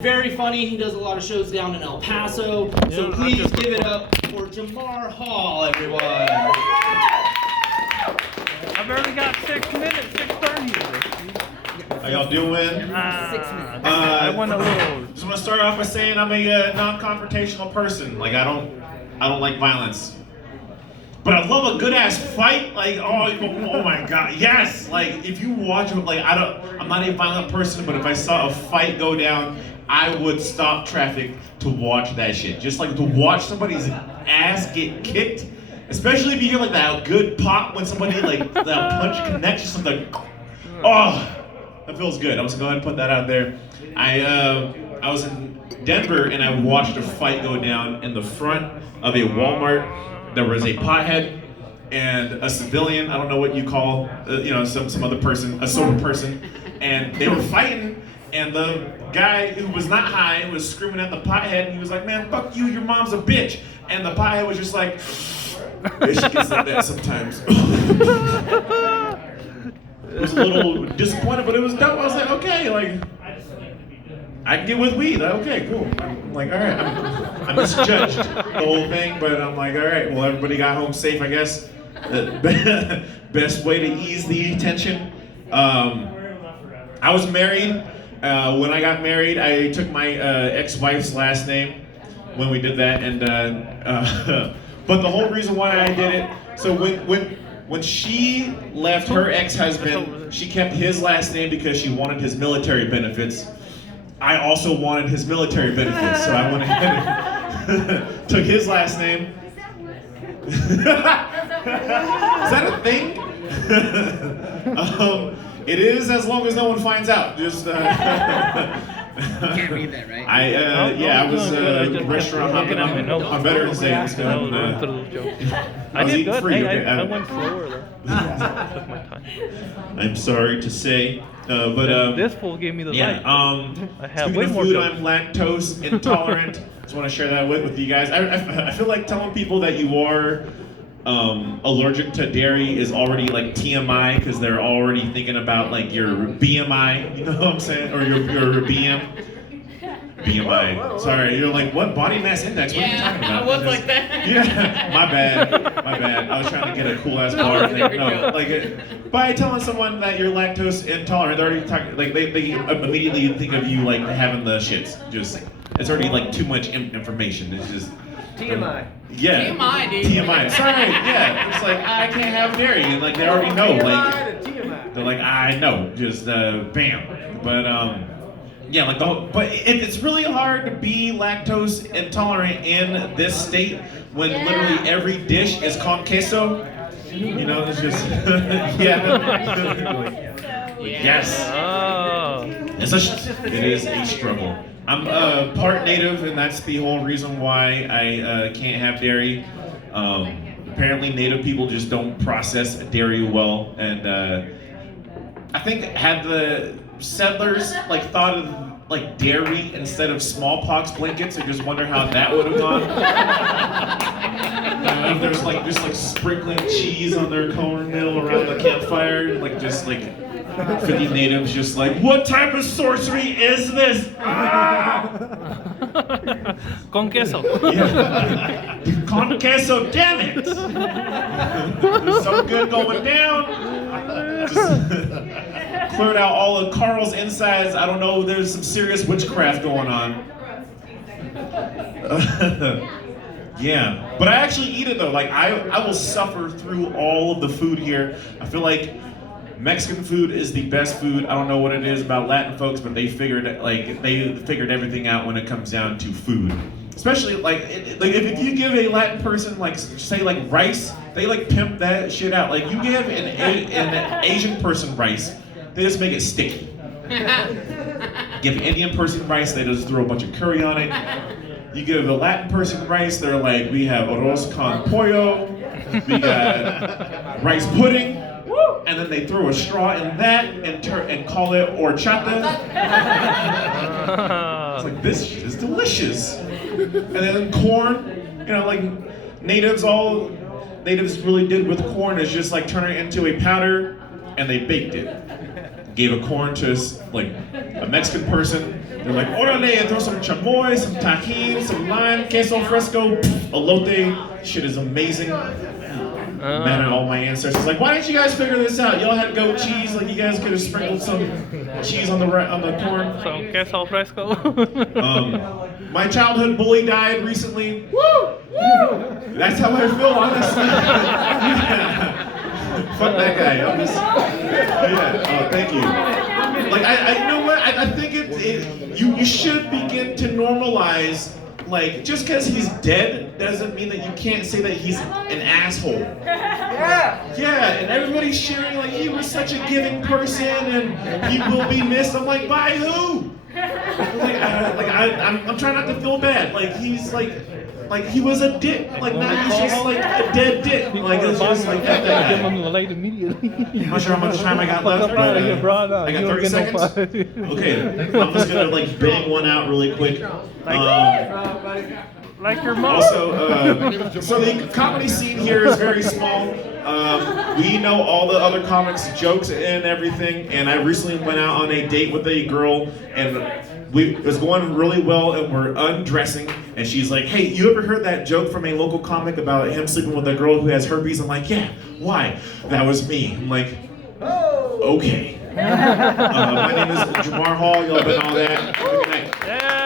Very funny. He does a lot of shows down in El Paso. So please give it up for Jamar Hall, everyone. I've already got 6 minutes, 6:30. How y'all doing? 6 minutes. I want a little. Just want to start off by saying I'm a non-confrontational person. Like I don't like violence. But I love a good ass fight. Like oh my god, yes. Like if you watch it, like I'm not a violent person, but if I saw a fight go down, I would stop traffic to watch that shit. Just like to watch somebody's ass get kicked, especially if you hear like that good pop when somebody like that punch connects, just like oh, that feels good. I'm just gonna go ahead and put that out there. I was in Denver and I watched a fight go down in the front of a Walmart. There was a pothead and a civilian. I don't know what you call, some other person, a sober person, and they were fighting. And the guy who was not high was screaming at the pothead, and he was like, "Man, fuck you, your mom's a bitch." And the pothead was just like, "Yeah, she gets like that sometimes." I was a little disappointed, but it was dope. I was like, okay, like, I can get with weed. Okay, cool. I'm like, all right, I misjudged the whole thing, but I'm like, all right, well, everybody got home safe, I guess. The best way to ease the tension. I was married. When I got married, I took my ex-wife's last name when we did that, and but the whole reason why I did it, so when she left her ex-husband, she kept his last name because she wanted his military benefits. I also wanted his military benefits, so I went ahead and took his last name. Is that a thing? It is, as long as no one finds out. Just You can't read that, right? I was restaurant hopping on Veterans Day and stuff. I did good. Free, Hey, okay. I went slower though. I took my time. I'm sorry to say, but This fool gave me the yeah. light. I have Speaking way of more food, jokes. I'm lactose intolerant. Just want to share that with you guys. I feel like telling people that you are allergic to dairy is already like TMI because they're already thinking about like your BMI. You know what I'm saying? Or your BM. BMI. Sorry, you're like, what body mass index? What are you talking about? I was like that. Yeah, my bad. I was trying to get a cool ass bar. No, like by telling someone that you're lactose intolerant, they're already talking. Like they immediately think of you like having the shits. Just it's already like too much information. It's just TMI. Yeah. TMI, dude. TMI. Sorry. Yeah. It's like I can't have dairy, and like they already know. Like they're like I know. Just bam. But yeah, like but it's really hard to be lactose intolerant in this state when literally every dish is con queso. You know, it's just yeah. Yes. Oh. It is a struggle. I'm part native, and that's the whole reason why I can't have dairy. Apparently, native people just don't process dairy well, and I think had the settlers like thought of like dairy instead of smallpox blankets, I just wonder how that would have gone. If there's like just like sprinkling cheese on their cornmeal around the campfire, like just like 50 natives just like, what type of sorcery is this? Con queso. Yeah. Con queso, damn it! There's something good going down. Just cleared out all of Carl's insides. I don't know, there's some serious witchcraft going on. Yeah, but I actually eat it though. Like I will suffer through all of the food here. I feel like Mexican food is the best food. I don't know what it is about Latin folks, but they figured everything out when it comes down to food. Especially like if you give a Latin person like say like rice, they like pimp that shit out. Like you give an Asian person rice, they just make it sticky. Give an Indian person rice, they just throw a bunch of curry on it. You give a Latin person rice, they're like, we have arroz con pollo, we got rice pudding, and then they throw a straw in that and call it horchata. It's like, this shit is delicious. And then corn, like natives really did with corn is just like turn it into a powder and they baked it. Gave a corn to like a Mexican person, They're like, orale, and throw some chamoy, some tajin, some lime, queso fresco, elote. Shit is amazing. Man, all my ancestors like, why didn't you guys figure this out? Y'all had goat cheese, like you guys could have sprinkled some cheese on the corn. So, queso fresco. My childhood bully died recently. Woo! That's how I feel, honestly. Fuck that guy. I'm just, yeah. Thank you. Like I you know what? I think you should begin to normalize. Like, just because he's dead doesn't mean that you can't say that he's an asshole. Yeah, and everybody's sharing like he was such a giving person and he will be missed. I'm like, by who? I'm trying not to feel bad. Like he's like he was a dick. Like now he's just like a dead dick. Like it's just like that guy. Give him the light immediately. I'm not sure how much time I got left. But, I got 30 seconds. Okay, I'm just gonna like bang one out really quick. Like your mom. Also, so the comedy scene here is very small. We know all the other comics' jokes and everything. And I recently went out on a date with a girl, and it was going really well, and we're undressing. And she's like, "Hey, you ever heard that joke from a local comic about him sleeping with a girl who has herpes?" I'm like, "Yeah, why?" "That was me." I'm like, "Okay." My name is Jamar Hall. Y'all been all that. Have a good night. Yeah.